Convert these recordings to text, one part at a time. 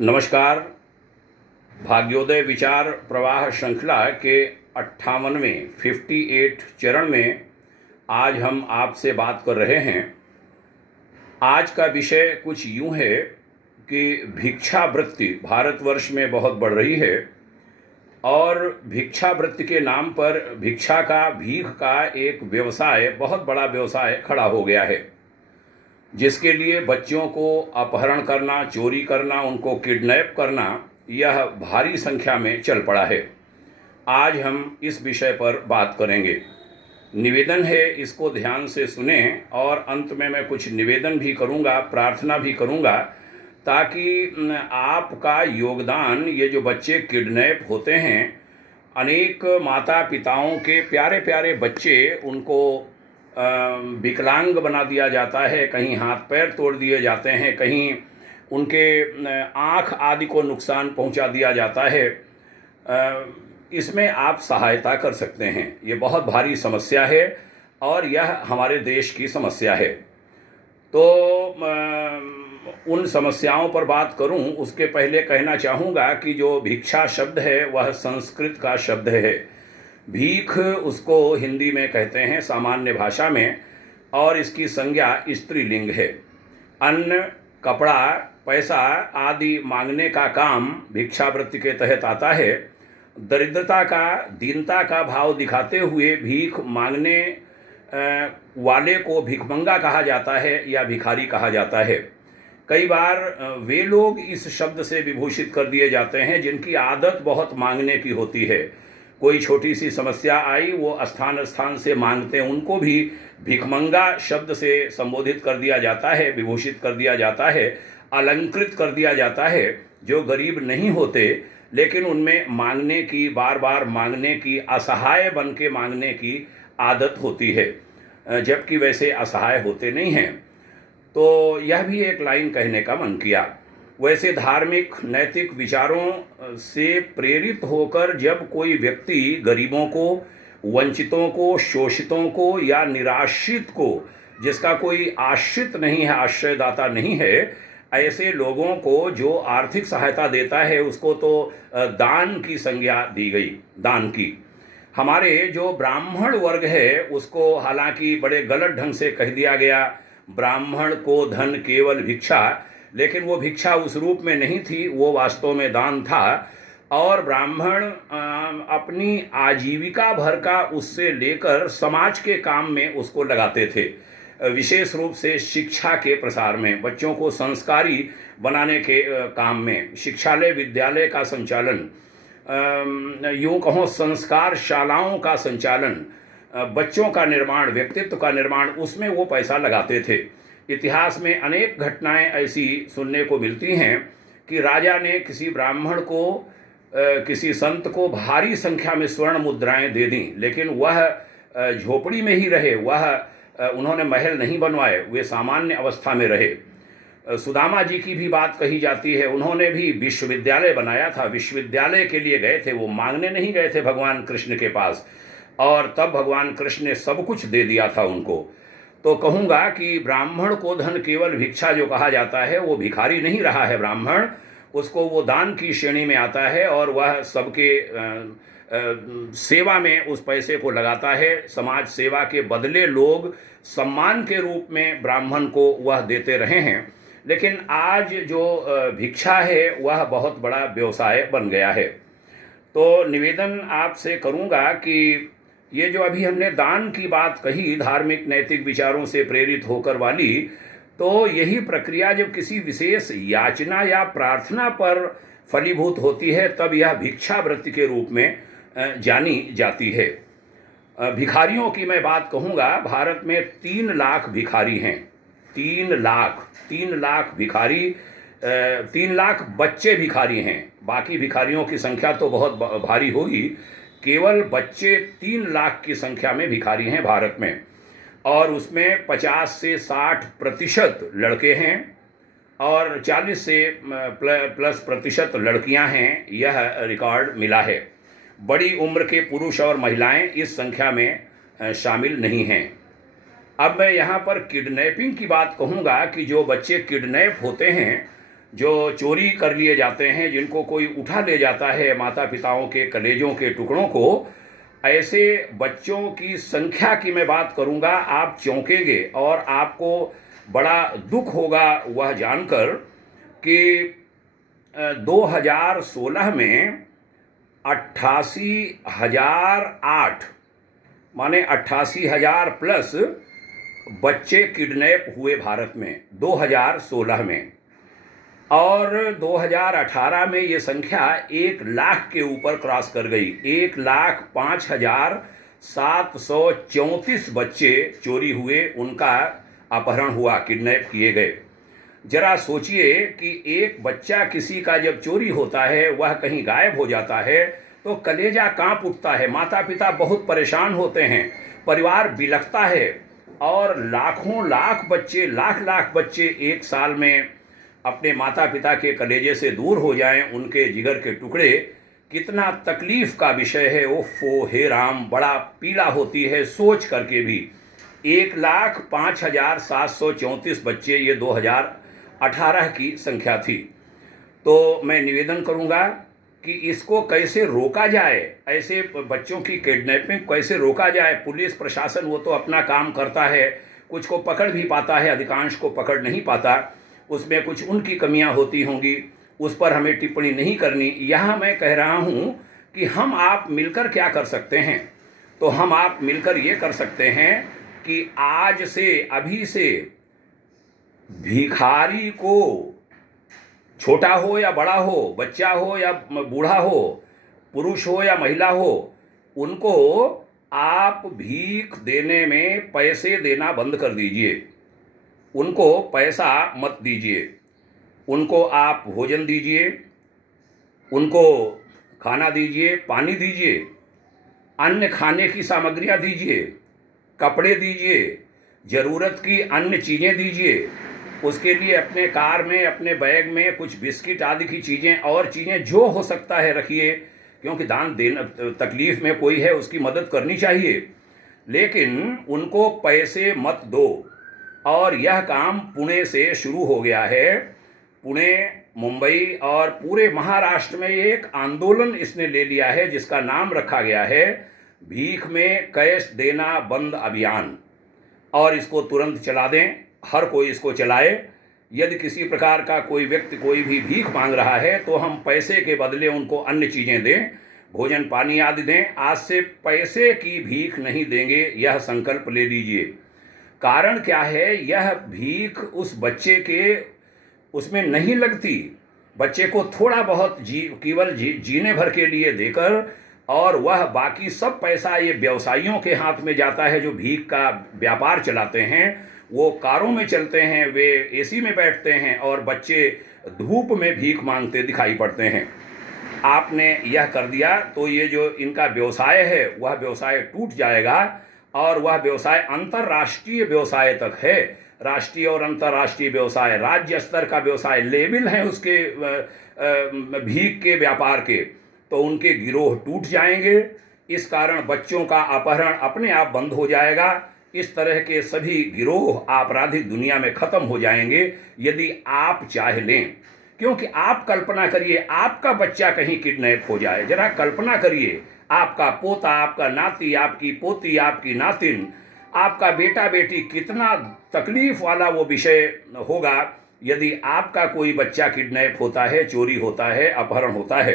नमस्कार। भाग्योदय विचार प्रवाह श्रृंखला के 58वें 58 चरण में आज हम आपसे बात कर रहे हैं। आज का विषय कुछ यूं है कि भिक्षावृत्ति भारतवर्ष में बहुत बढ़ रही है और भिक्षावृत्ति के नाम पर भिक्षा का, भीख का एक व्यवसाय, बहुत बड़ा व्यवसाय खड़ा हो गया है, जिसके लिए बच्चों को अपहरण करना, चोरी करना, उनको किडनैप करना, यह भारी संख्या में चल पड़ा है। आज हम इस विषय पर बात करेंगे। निवेदन है, इसको ध्यान से सुने और अंत में मैं कुछ निवेदन भी करूंगा, प्रार्थना भी करूंगा, ताकि आपका योगदान, ये जो बच्चे किडनैप होते हैं, अनेक माता पिताओं के प्यारे प्यारे बच्चे, उनको विकलांग बना दिया जाता है, कहीं हाथ पैर तोड़ दिए जाते हैं, कहीं उनके आँख आदि को नुकसान पहुंचा दिया जाता है। इसमें आप सहायता कर सकते हैं। ये बहुत भारी समस्या है और यह हमारे देश की समस्या है। तो उन समस्याओं पर बात करूं उसके पहले कहना चाहूँगा कि जो भिक्षा शब्द है वह संस्कृत का शब्द है। भीख उसको हिंदी में कहते हैं सामान्य भाषा में, और इसकी संज्ञा स्त्रीलिंग है। अन्न, कपड़ा, पैसा आदि मांगने का काम भिक्षावृत्ति के तहत आता है। दरिद्रता का, दीनता का भाव दिखाते हुए भीख मांगने वाले को भिखमंगा कहा जाता है या भिखारी कहा जाता है। कई बार वे लोग इस शब्द से विभूषित कर दिए जाते हैं जिनकी आदत बहुत मांगने की होती है। कोई छोटी सी समस्या आई, वो स्थान स्थान से मांगते हैं, उनको भी भिखमंगा शब्द से संबोधित कर दिया जाता है, विभूषित कर दिया जाता है, अलंकृत कर दिया जाता है। जो गरीब नहीं होते लेकिन उनमें मांगने की, बार बार मांगने की, असहाय बन के मांगने की आदत होती है, जबकि वैसे असहाय होते नहीं हैं। तो यह भी एक लाइन कहने का मन किया। वैसे धार्मिक नैतिक विचारों से प्रेरित होकर जब कोई व्यक्ति गरीबों को, वंचितों को, शोषितों को या निराश्रित को, जिसका कोई आश्रित नहीं है, आश्रयदाता नहीं है, ऐसे लोगों को जो आर्थिक सहायता देता है उसको तो दान की संज्ञा दी गई, दान की। हमारे जो ब्राह्मण वर्ग है उसको हालांकि बड़े गलत ढंग से कह दिया गया, ब्राह्मण को धन केवल भिक्षा, लेकिन वो भिक्षा उस रूप में नहीं थी, वो वास्तव में दान था। और ब्राह्मण अपनी आजीविका भर का उससे लेकर समाज के काम में उसको लगाते थे, विशेष रूप से शिक्षा के प्रसार में, बच्चों को संस्कारी बनाने के काम में, शिक्षालय विद्यालय का संचालन, यूँ कहो संस्कार शालाओं का संचालन, बच्चों का निर्माण, व्यक्तित्व का निर्माण, उसमें वो पैसा लगाते थे। इतिहास में अनेक घटनाएं ऐसी सुनने को मिलती हैं कि राजा ने किसी ब्राह्मण को, किसी संत को भारी संख्या में स्वर्ण मुद्राएं दे दी, लेकिन वह झोपड़ी में ही रहे, उन्होंने महल नहीं बनवाए, वे सामान्य अवस्था में रहे। सुदामा जी की भी बात कही जाती है, उन्होंने भी विश्वविद्यालय बनाया था, विश्वविद्यालय के लिए गए थे, वो मांगने नहीं गए थे भगवान कृष्ण के पास, और तब भगवान कृष्ण ने सब कुछ दे दिया था उनको। तो कहूँगा कि ब्राह्मण को धन केवल भिक्षा जो कहा जाता है, वो भिखारी नहीं रहा है ब्राह्मण, उसको वो दान की श्रेणी में आता है और वह सबके सेवा में उस पैसे को लगाता है। समाज सेवा के बदले लोग सम्मान के रूप में ब्राह्मण को वह देते रहे हैं, लेकिन आज जो भिक्षा है वह बहुत बड़ा व्यवसाय बन गया है। तो निवेदन आपसे करूँगा कि ये जो अभी हमने दान की बात कही, धार्मिक नैतिक विचारों से प्रेरित होकर वाली, तो यही प्रक्रिया जब किसी विशेष याचना या प्रार्थना पर फलीभूत होती है तब यह भिक्षावृत्ति के रूप में जानी जाती है। भिखारियों की मैं बात कहूँगा, भारत में 3 लाख भिखारी हैं। 3 लाख भिखारी, 3 लाख बच्चे भिखारी हैं। बाकी भिखारियों की संख्या तो बहुत भारी होगी, केवल बच्चे 3 लाख की संख्या में भिखारी हैं भारत में, और उसमें 50 से 60% लड़के हैं और 40 से प्लस प्रतिशत लड़कियां हैं, यह रिकॉर्ड मिला है। बड़ी उम्र के पुरुष और महिलाएं इस संख्या में शामिल नहीं हैं। अब मैं यहाँ पर किडनैपिंग की बात कहूँगा कि जो बच्चे किडनैप होते हैं जो चोरी कर लिए जाते हैं, जिनको कोई उठा ले जाता है माता पिताओं के कलेजों के टुकड़ों को, ऐसे बच्चों की संख्या की मैं बात करूंगा, आप चौंकेंगे और आपको बड़ा दुख होगा वह जानकर कि 2016 में 88,008, माने 88,000 प्लस बच्चे किडनैप हुए भारत में 2016 में। और 2018 में ये संख्या 1 लाख के ऊपर क्रॉस कर गई। 1,05,734 बच्चे चोरी हुए, उनका अपहरण हुआ, किडनैप किए गए। जरा सोचिए कि एक बच्चा किसी का जब चोरी होता है, वह कहीं गायब हो जाता है, तो कलेजा कांप उठता है, माता पिता बहुत परेशान होते हैं, परिवार बिलखता है। और लाखों लाख बच्चे, लाख लाख बच्चे एक साल में अपने माता पिता के कलेजे से दूर हो जाएं, उनके जिगर के टुकड़े, कितना तकलीफ का विषय है। ओफो हे राम, बड़ा पीड़ा होती है सोच करके भी। 1,05,734 बच्चे, ये 2018 की संख्या थी। तो मैं निवेदन करूंगा कि इसको कैसे रोका जाए, ऐसे बच्चों की किडनैपिंग कैसे रोका जाए। पुलिस प्रशासन वो तो अपना काम करता है, कुछ को पकड़ भी पाता है, अधिकांश को पकड़ नहीं पाता, उसमें कुछ उनकी कमियां होती होंगी, उस पर हमें टिप्पणी नहीं करनी। यहाँ मैं कह रहा हूँ कि हम आप मिलकर क्या कर सकते हैं। तो हम आप मिलकर ये कर सकते हैं कि आज से, अभी से भिखारी को, छोटा हो या बड़ा हो, बच्चा हो या बूढ़ा हो, पुरुष हो या महिला हो, उनको आप भीख देने में पैसे देना बंद कर दीजिए। उनको पैसा मत दीजिए, उनको आप भोजन दीजिए, उनको खाना दीजिए, पानी दीजिए, अन्य खाने की सामग्रियां दीजिए, कपड़े दीजिए, ज़रूरत की अन्य चीज़ें दीजिए। उसके लिए अपने कार में, अपने बैग में कुछ बिस्किट आदि की चीज़ें और चीज़ें जो हो सकता है रखिए, क्योंकि दान देना, तकलीफ़ में कोई है उसकी मदद करनी चाहिए, लेकिन उनको पैसे मत दो। और यह काम पुणे से शुरू हो गया है। पुणे, मुंबई और पूरे महाराष्ट्र में ये एक आंदोलन इसने ले लिया है, जिसका नाम रखा गया है भीख में कैश देना बंद अभियान। और इसको तुरंत चला दें, हर कोई इसको चलाए। यदि किसी प्रकार का कोई व्यक्ति कोई भी भीख मांग रहा है, तो हम पैसे के बदले उनको अन्य चीज़ें दें, भोजन पानी आदि दें। आज से पैसे की भीख नहीं देंगे, यह संकल्प ले लीजिए। कारण क्या है, यह भीख उस बच्चे के उसमें नहीं लगती। बच्चे को थोड़ा बहुत केवल जीने भर के लिए देकर, और वह बाकी सब पैसा ये व्यवसायियों के हाथ में जाता है जो भीख का व्यापार चलाते हैं। वो कारों में चलते हैं, वे एसी में बैठते हैं, और बच्चे धूप में भीख मांगते दिखाई पड़ते हैं। आपने यह कर दिया तो ये जो इनका व्यवसाय है, वह व्यवसाय टूट जाएगा, और वह व्यवसाय अंतर्राष्ट्रीय व्यवसाय तक है। राष्ट्रीय और अंतर्राष्ट्रीय व्यवसाय, राज्य स्तर का व्यवसाय, लेबिल हैं उसके भीख के व्यापार के, तो उनके गिरोह टूट जाएंगे। इस कारण बच्चों का अपहरण अपने आप बंद हो जाएगा। इस तरह के सभी गिरोह आपराधिक दुनिया में खत्म हो जाएंगे, यदि आप चाह लें। क्योंकि आप कल्पना करिए, आपका बच्चा कहीं किडनैप हो जाए, जरा कल्पना करिए, आपका पोता, आपका नाती, आपकी पोती, आपकी नातिन, आपका बेटा बेटी, कितना तकलीफ वाला वो विषय होगा यदि आपका कोई बच्चा किडनैप होता है, चोरी होता है, अपहरण होता है।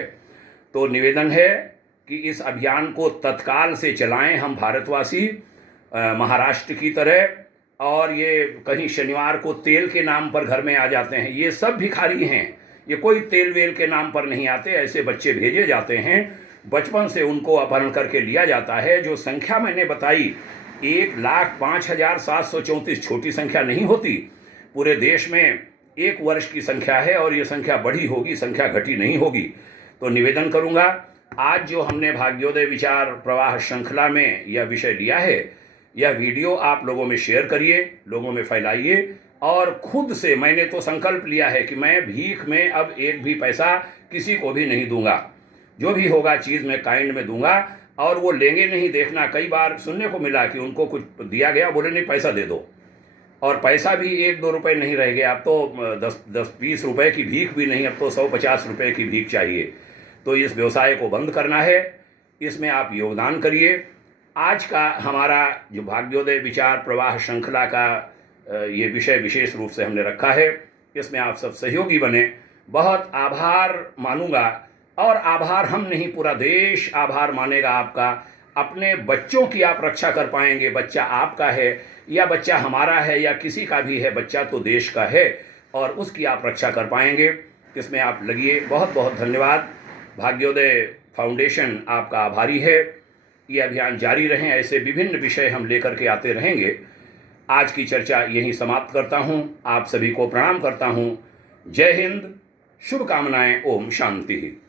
तो निवेदन है कि इस अभियान को तत्काल से चलाएं हम भारतवासी, महाराष्ट्र की तरह। और ये कहीं शनिवार को तेल के नाम पर घर में आ जाते हैं, ये सब भिखारी हैं, ये कोई तेल वेल के नाम पर नहीं आते। ऐसे बच्चे भेजे जाते हैं, बचपन से उनको अपहरण करके लिया जाता है। जो संख्या मैंने बताई 1,05,734, छोटी संख्या नहीं होती। पूरे देश में 1 वर्ष की संख्या है, और ये संख्या बढ़ी होगी, संख्या घटी नहीं होगी। तो निवेदन करूंगा, आज जो हमने भाग्योदय विचार प्रवाह श्रृंखला में यह विषय लिया है, यह वीडियो आप लोगों में शेयर करिए, लोगों में फैलाइए। और खुद से मैंने तो संकल्प लिया है कि मैं भीख में अब एक भी पैसा किसी को भी नहीं दूंगा। जो भी होगा चीज़ मैं काइंड में दूंगा, और वो लेंगे नहीं। देखना, कई बार सुनने को मिला कि उनको कुछ दिया गया, बोले नहीं पैसा दे दो। और पैसा भी 1-2 रुपए नहीं रह गया, अब तो 10-20 रुपए की भीख भी नहीं, अब तो 150 रुपए की भीख चाहिए। तो इस व्यवसाय को बंद करना है, इसमें आप योगदान करिए। आज का हमारा जो भाग्योदय विचार प्रवाह श्रृंखला का ये विषय विशेष रूप से हमने रखा है, इसमें आप सब सहयोगी बने। बहुत आभार मानूंगा, और आभार हम नहीं, पूरा देश आभार मानेगा आपका। अपने बच्चों की आप रक्षा कर पाएंगे। बच्चा आपका है या बच्चा हमारा है या किसी का भी है, बच्चा तो देश का है, और उसकी आप रक्षा कर पाएंगे। इसमें आप लगिए। बहुत बहुत धन्यवाद। भाग्योदय फाउंडेशन आपका आभारी है। ये अभियान जारी रहें, ऐसे विभिन्न विषय हम लेकर के आते रहेंगे। आज की चर्चा यहीं समाप्त करता हूँ। आप सभी को प्रणाम करता हूँ। जय हिंद, शुभकामनाएं। ओम शांति।